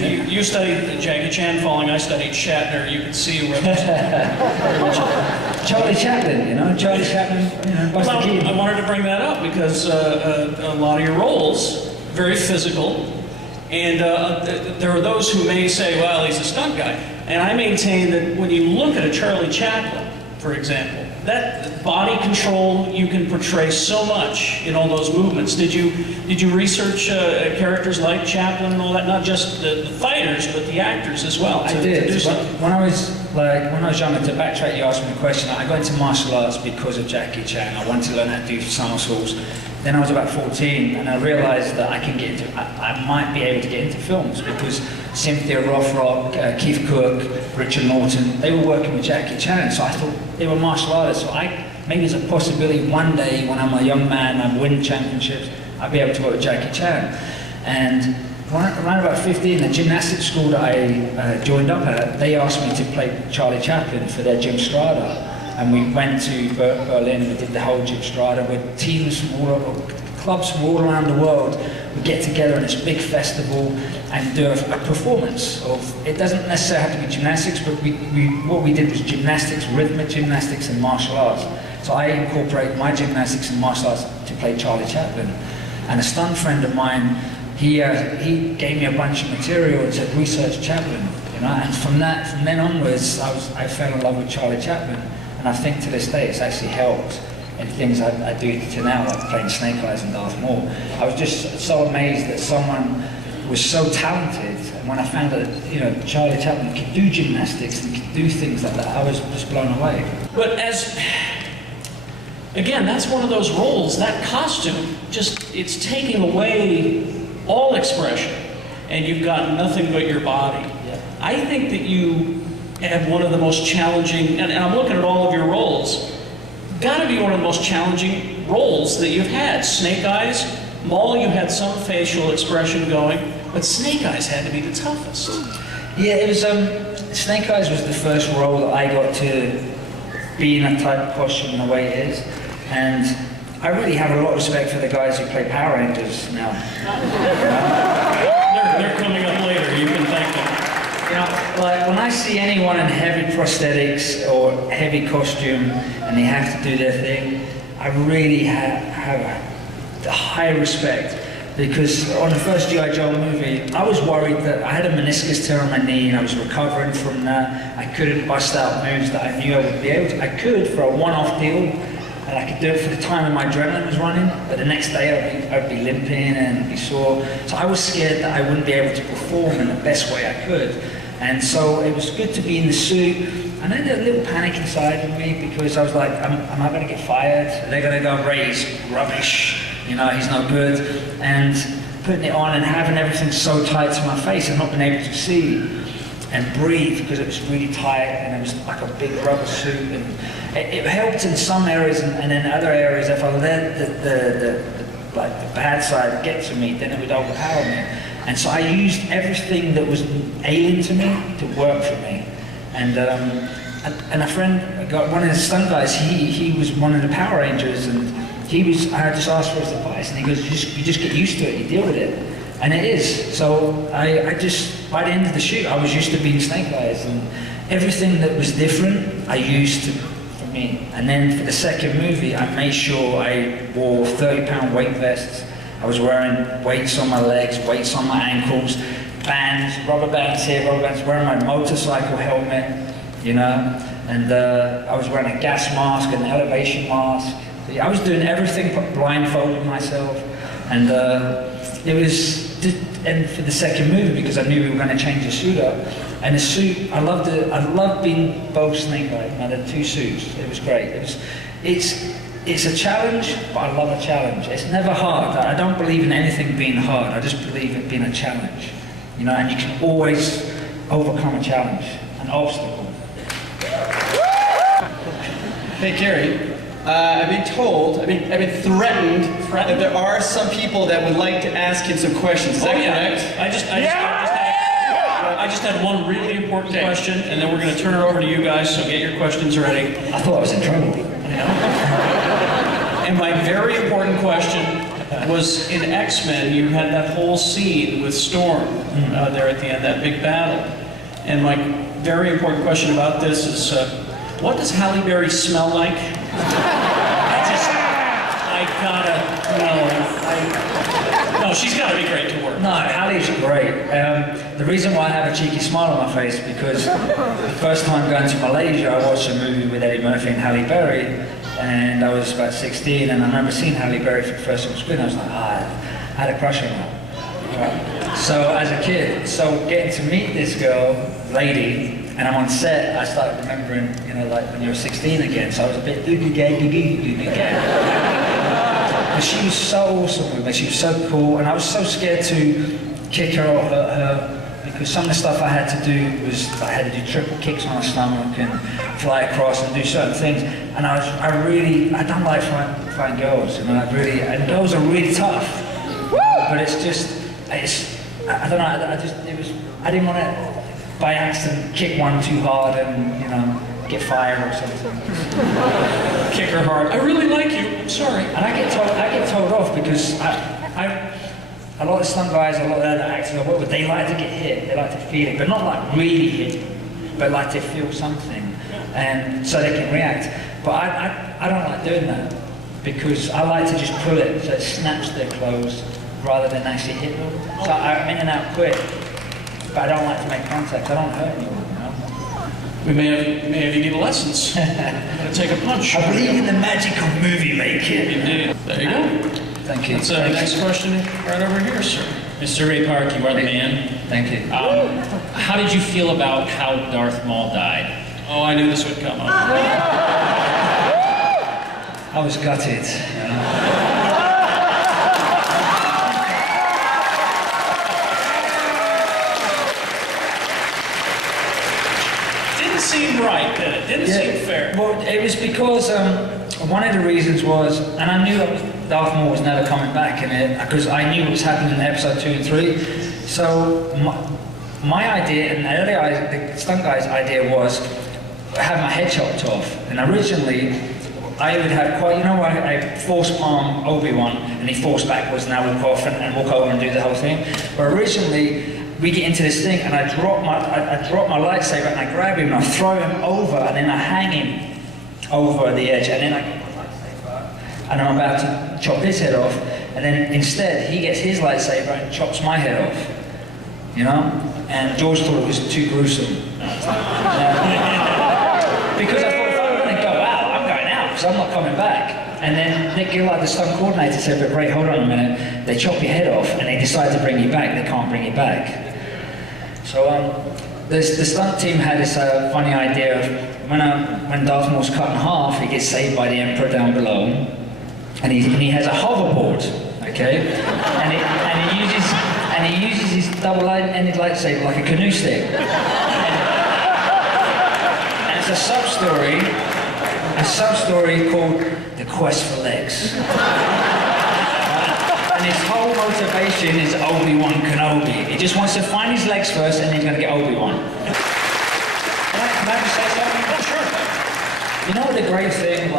So you studied Jackie Chan falling, I studied Shatner. You can see where there's very much. Charlie Chaplin, you know, Charlie Chaplin, you know, Buster Well, Keaton. I wanted to bring that up because a lot of your roles, very physical, and there are those who may say, well, he's a stunt guy. And I maintain that when you look at a Charlie Chaplin, for example, that body control, you can portray so much in all those movements. Did you research characters like Chaplin and all that? Not just the fighters, but the actors as well. I did. When I was younger, to backtrack, you asked me a question. I got into martial arts because of Jackie Chan. I wanted to learn how to do somersaults. Then I was about 14, and I realized that I might be able to get into films because Cynthia Rothrock, Keith Cook, Richard Norton, they were working with Jackie Chan. So I thought they were martial artists. So maybe there's a possibility one day when I'm a young man, I win championships, I'll be able to work with Jackie Chan. And around about 15, the gymnastics school that I joined up at, they asked me to play Charlie Chaplin for their Gym Strada. And we went to Berlin, we did the whole Gym Strada, where teams from clubs from all around the world would get together in this big festival and do a performance of, it doesn't necessarily have to be gymnastics, but what we did was gymnastics, rhythmic gymnastics and martial arts. So I incorporate my gymnastics and martial arts to play Charlie Chaplin. And a stunt friend of mine, he gave me a bunch of material and said, research Chaplin, you know, and from then onwards, I fell in love with Charlie Chaplin. And I think to this day it's actually helped in things I do to now, like playing Snake Eyes and Darth Maul. I was just so amazed that someone was so talented, and when I found that, you know, Charlie Chaplin could do gymnastics and could do things like that, I was just blown away. But again, that's one of those roles, that costume, it's taking away all expression, and you've got nothing but your body. Yeah. I think that you have one of the most challenging, and I'm looking at all of your roles, got to be one of the most challenging roles that you've had. Snake Eyes, Maul, you had some facial expression going, but Snake Eyes had to be the toughest. Yeah, it was, Snake Eyes was the first role that I got to be in that type of costume the way it is, and I really have a lot of respect for the guys who play Power Rangers now. They're coming up later, you can thank them. You know, like when I see anyone in heavy prosthetics or heavy costume and they have to do their thing, I really have a high respect, because on the first G.I. Joe movie, I was worried that I had a meniscus tear on my knee and I was recovering from that. I couldn't bust out moves that I knew I would be able to. I could for a one-off deal, and I could do it for the time when my adrenaline was running, but the next day I'd be limping and be sore. So I was scared that I wouldn't be able to perform in the best way I could. And so it was good to be in the suit. And then a little panic inside of me, because I was like, am I going to get fired? Are they going to go, Ray's rubbish, you know, he's no good. And putting it on and having everything so tight to my face and not being able to see and breathe because it was really tight, and it was like a big rubber suit. And it helped in some areas, and in other areas, if I let the bad side get to me, then it would overpower me. And so I used everything that was alien to me to work for me. And a friend, one of the stunt guys, he was one of the Power Rangers, and I just asked for his advice, and he goes, you just get used to it, you deal with it. And it is. So I just, by the end of the shoot, I was used to being Snake Eyes, and everything that was different, I used for me. And then for the second movie, I made sure I wore 30-pound weight vests. I was wearing weights on my legs, weights on my ankles, bands, rubber bands here, rubber bands, wearing my motorcycle helmet, you know, and I was wearing a gas mask, an elevation mask. I was doing everything but blindfolding myself, and it was, and for the second movie, because I knew we were going to change the suit up, and the suit, I loved being both Snake Eyes, and the two suits. It was great. It's a challenge, but I love a challenge. It's never hard. I don't believe in anything being hard. I just believe in being a challenge, you know, and you can always overcome a challenge, an obstacle. Hey, Gary. I've been threatened that there are some people that would like to ask him some questions. Is that correct? I just had one really important question, and then we're going to turn it over to you guys, so get your questions ready. I thought I was in trouble. And my very important question, was in X-Men. You had that whole scene with Storm there at the end, that big battle. And my very important question about this is, what does Halle Berry smell like? I gotta know. No, she's gotta be great to work. No, Halle's great. The reason why I have a cheeky smile on my face because the first time going to Malaysia, I watched a movie with Eddie Murphy and Halle Berry, and I was about 16, and I remember seeing Halle Berry for the first time on screen. I was like, I had a crush on her. Right. So as a kid, getting to meet this girl, lady, and I'm on set, I started remembering, like when you were 16 again. So I was a bit But she was so awesome with me. She was so cool, and I was so scared to kick her or hurt her because some of the stuff I had to do was I had to do triple kicks on her stomach and fly across and do certain things. And I don't like fighting girls, and girls are really tough. But I don't know. I didn't want to by accident kick one too hard and get fired or something. Kick her hard. I really like you. I'm sorry. And I get told off because a lot of stunt guys, a lot of other actors I work with, they like to get hit, they like to feel it, but not like really hit, but like to feel something, and so they can react. But I don't like doing that because I like to just pull it so it snaps their clothes rather than actually hit them. So I'm in and out quick, but I don't like to make contact. I don't hurt anyone. We may have you give lessons. I'm gonna take a punch. I believe in the magic of movie making. Indeed. There you go. Thank you. So next question right over here, sir. Mr. Ray Park, you are the man. Thank you. How did you feel about how Darth Maul died? Oh, I knew this would come up. I was gutted. Didn't seem right, did it? Didn't seem fair. Well, it was because one of the reasons was, and I knew Darth Maul was never coming back in it because I knew what was happening in episode 2 and 3. So my idea, and the stunt guy's idea was have my head chopped off. And originally, I would have I force palm Obi-Wan and he force backwards and I would walk off and walk over and do the whole thing. But originally, we get into this thing and I drop my lightsaber and I grab him and I throw him over and then I hang him over the edge and then I get my lightsaber and I'm about to chop his head off and then instead he gets his lightsaber and chops my head off. And George thought it was too gruesome. Because I thought if I'm going to go out, I'm going out because I'm not coming back. And then Nick Gillard, the stunt coordinator, said, but Ray, hold on a minute. They chop your head off and they decide to bring you back. They can't bring you back. So the stunt team had this funny idea of when Darth Maul's cut in half, he gets saved by the Emperor down below. And he has a hoverboard, okay? And he uses his double-ended lightsaber like a canoe stick. And it's a sub-story called The Quest for Legs. And his whole motivation is Obi-Wan Kenobi. He just wants to find his legs first and then he's going to get Obi-Wan. Can I just say something? Sure. You know what the great thing,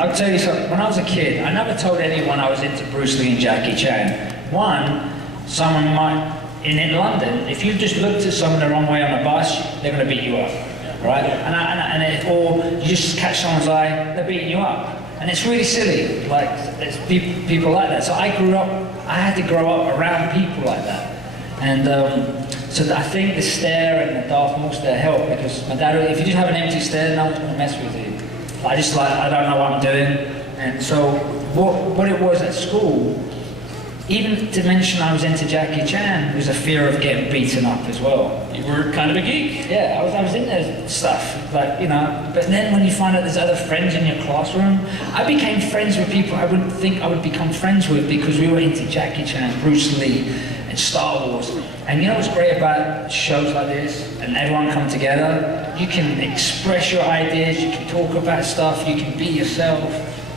I'll tell you something. When I was a kid, I never told anyone I was into Bruce Lee and Jackie Chan. One, someone might, in London, if you just looked at someone the wrong way on a bus, they're going to beat you up, right? Or you just catch someone's eye, they're beating you up. And it's really silly, it's people like that. So I had to grow up around people like that. And so I think the stare and the Darth Maul stare helped because my dad, if you just have an empty stare, no one's going to mess with you. I don't know what I'm doing. And so what it was at school, even to mention I was into Jackie Chan, was a fear of getting beaten up as well. You were kind of a geek. Yeah, I was into stuff, but then when you find out there's other friends in your classroom, I became friends with people I wouldn't think I would become friends with because we were into Jackie Chan, Bruce Lee, and Star Wars. And you know what's great about shows like this, and everyone come together, you can express your ideas, you can talk about stuff, you can be yourself,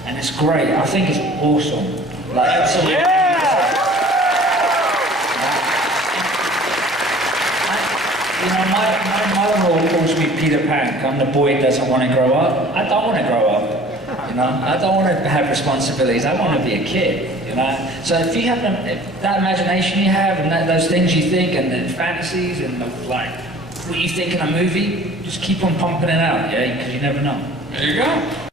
and it's great. I think it's awesome. Absolutely. Yeah! My mother calls me Peter Pan. I'm the boy who doesn't want to grow up. I don't want to grow up. You know, I don't want to have responsibilities. I want to be a kid. You know, so if you have that imagination you have, and those things you think, and the fantasies, and like what you think in a movie, just keep on pumping it out, yeah, because you never know. There you go.